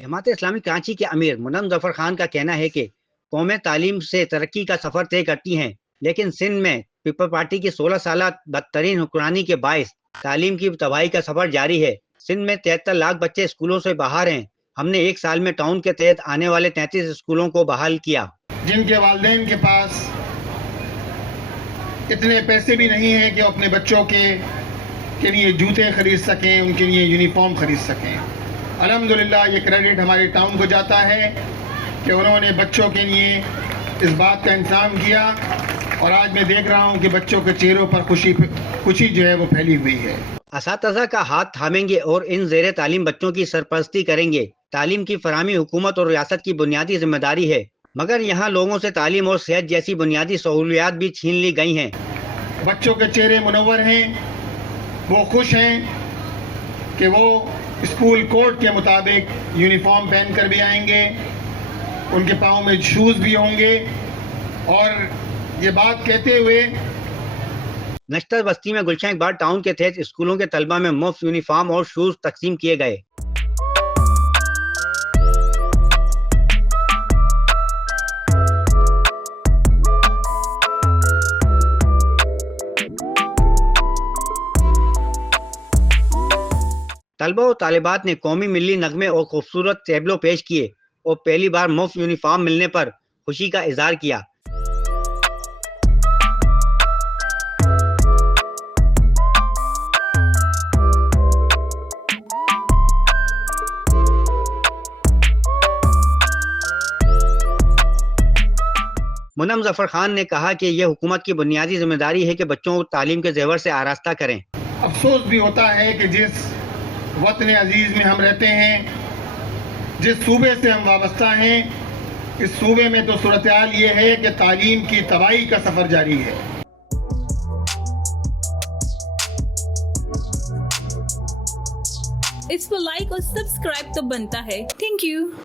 جماعت اسلامی کراچی کے امیر منم ظفر خان کا کہنا ہے کہ قومیں تعلیم سے ترقی کا سفر طے کرتی ہیں، لیکن سندھ میں پیپل پارٹی کی 16 سالہ بدترین حکمرانی کے باعث تعلیم کی تباہی کا سفر جاری ہے۔ سندھ میں 73 لاکھ بچے اسکولوں سے باہر ہیں۔ ہم نے ایک سال میں ٹاؤن کے تحت آنے والے 33 اسکولوں کو بحال کیا۔ جن کے والدین کے پاس اتنے پیسے بھی نہیں ہیں کہ اپنے بچوں کے لیے جوتے خرید سکیں، ان کے لیے یونیفارم خرید سکیں۔ الحمدللہ یہ کریڈٹ ہمارے ٹاؤن کو جاتا ہے کہ انہوں نے بچوں کے لیے اس بات کا انتظام کیا، اور آج میں دیکھ رہا ہوں کہ بچوں کے چہروں پر خوشی جو ہے وہ پھیلی ہوئی ہے۔ اساتذہ کا ہاتھ تھامیں گے اور ان زیر تعلیم بچوں کی سرپرستی کریں گے۔ تعلیم کی فراہمی حکومت اور ریاست کی بنیادی ذمہ داری ہے، مگر یہاں لوگوں سے تعلیم اور صحت جیسی بنیادی سہولیات بھی چھین لی گئی ہیں۔ بچوں کے چہرے منور ہیں، وہ خوش ہیں کہ وہ اسکول کوڈ کے مطابق یونیفارم پہن کر بھی آئیں گے، ان کے پاؤں میں شوز بھی ہوں گے، اور یہ بات کہتے ہوئے نشتر بستی میں گلشن اقبال ٹاؤن کے تحت اسکولوں کے طلبہ میں مفت یونیفارم اور شوز تقسیم کیے گئے۔ طلبہ و طالبات نے قومی ملی نغمے اور خوبصورت ٹیبلو پیش کیے اور پہلی بار مفت یونیفارم ملنے پر خوشی کا اظہار کیا۔ منم ظفر خان نے کہا کہ یہ حکومت کی بنیادی ذمہ داری ہے کہ بچوں کو تعلیم کے زیور سے آراستہ کریں۔ افسوس بھی ہوتا ہے کہ جس وطن عزیز میں ہم رہتے ہیں، جس صوبے سے ہم وابستہ ہیں، اس صوبے میں تو صورتحال یہ ہے کہ تعلیم کی تباہی کا سفر جاری ہے۔ اس کو لائک اور سبسکرائب تو بنتا ہے۔ Thank you.